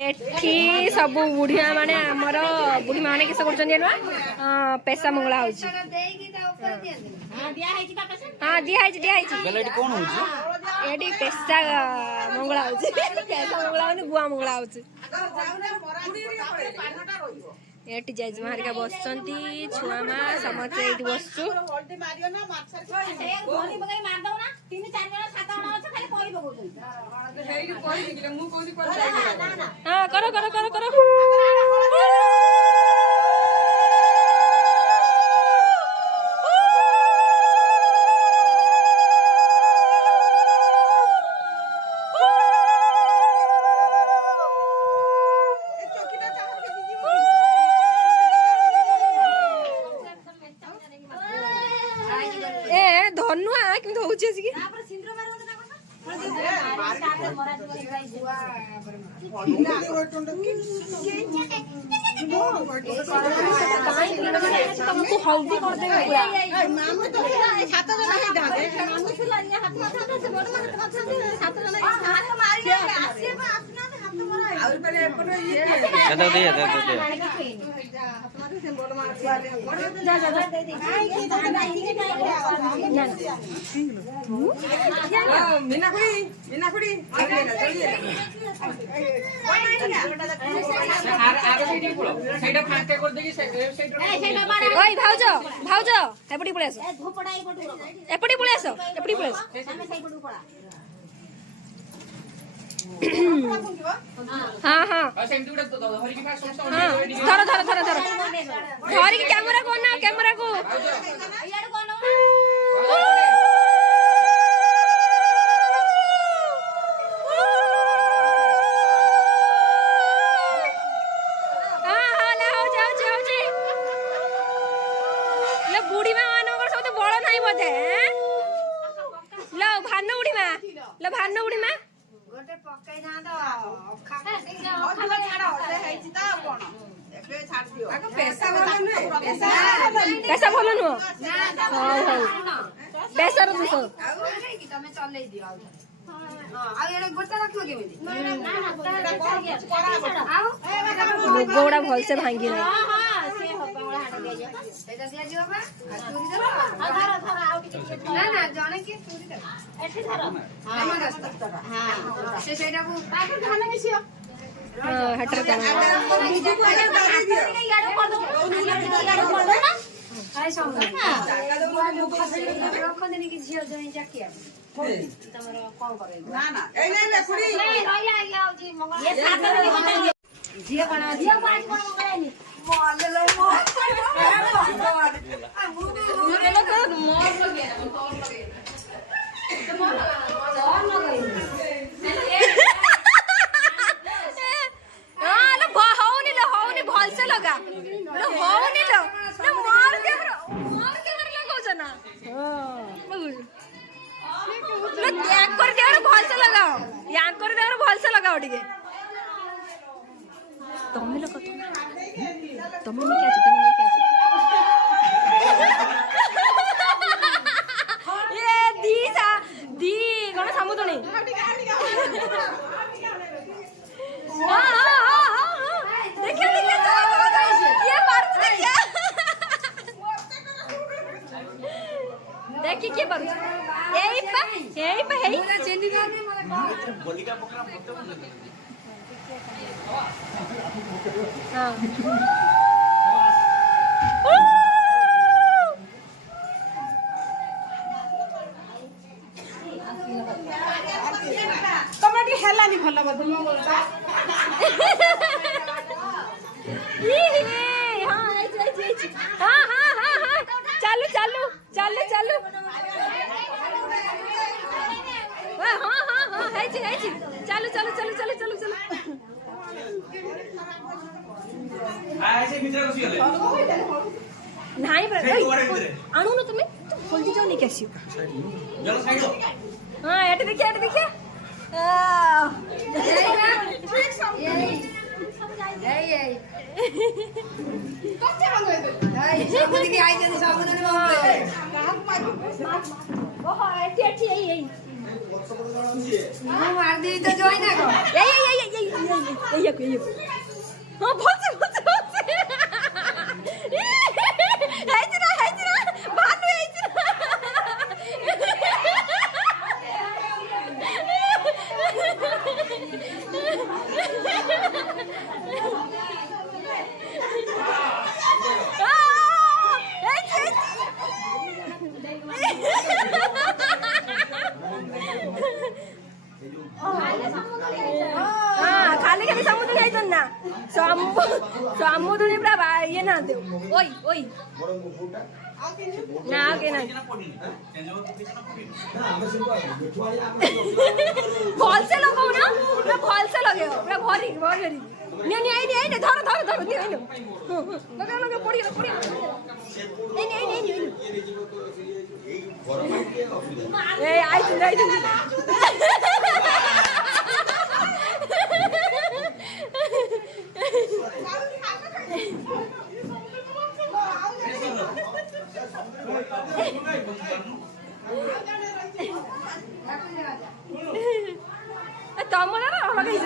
एठी सब बुढ़िया माने आमर बुढ़ी माने किस कर पेशा मंगला हो हाँ दिखाई पेशा मंगला हो पेशा मंगला गुआ मंगला हो एटी जाइज मारिका बसचंती छुआ मा समस्त एटी बसचु हाँ करो करो करो करो धनुआ केमती होउछि आसी तुमको हल्दी कर दे भाउज भाउज एपटी पळे आसो एपटी पळे आसो एपटी पळे आसो हाँ हाँ धर धर धर धर धर की कैमरा को ना कैमरा को बुढ़ी माँ मान सब बड़ नहीं बोधे लो भानु बुढ़ी माँ लो भानु बुढ़ी माँ पैसा भल नुह पैसा गोड़ा भल से भांगी ना देखी के बारू यही पे चेंदी बोलिका पकड़ा हां कमेटी हेलानी भल बद मंगलता हां हां हां हां हां चालू चालू चालू चालू हाँ हाँ हाँ है चलो चलो चलो चलो चलो चलो ऐसे भीतर घुसी गले नहीं पर आणु न तुम्हें तुम जल्दी जाओ नहीं कैसी चलो साइड दो हां एट देखिए यही कच्चे बंद होए साबुन की आई जदी साबुन ने ओहो एटी यही ମୁଁ ମାରି ଦେଇ ତ ଜଏନ ଆଗ ହଁ ଭଲସେ ଭଲସେ ଭଲସେ ହେଇଛି ନା ଭାଲୁ ହେଇଛି ନା खाली खाली समुद्र खाइछन् ना समुद्र पुरा ये ना देऊ ओइ ओइ ना के ना भल से लगाऊ ना पुरा भल से लगाऊ पुरा भरी भरी नि नि आइने धर धर धर नि हैन लगा लगा पडी पडी नि ए आइछ तमरा लगाइछ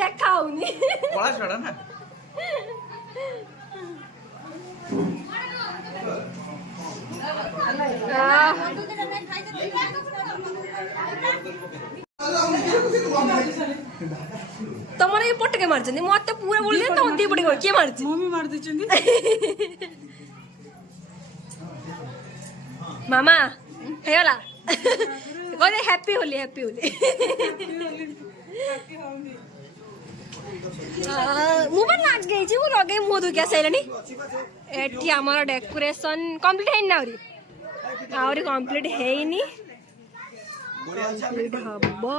देखाउनी कला छडा ना तमरा ये पटके मारछन् मते पूरा बोलले त अन्ती पटके के मारछ मम्मी मार दिछन् मामा हेला कहिले हैप्पी होली मु पण लाग गई छि मु लगे मधु क्या सैलनी एठी हमर डेकोरेशन कंप्लीट हैन नाउरी आउरी कंप्लीट हैनी कंप्लीट हबो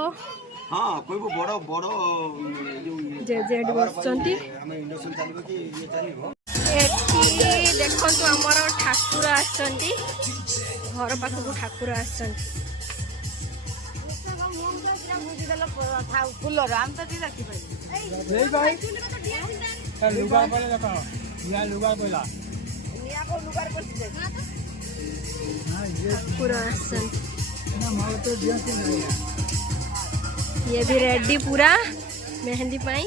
हां कोई बड़ो बड़ो जे जेड बसचंती हम इंडस्ट्री चालिबो कि ये चालिबो एठी देखंतु हमर ठाकुर आछंती घर पाखकु ठाकुर आछंती फुलर हम त दिला कि भाई नहीं भाई लुगा पड़े देखो या लुगा बोला निया को लुगार करछि हां ये ठाकुर आछंती ना माल तो दिया नहीं ये भी रेडी पूरा मेहंदी पाई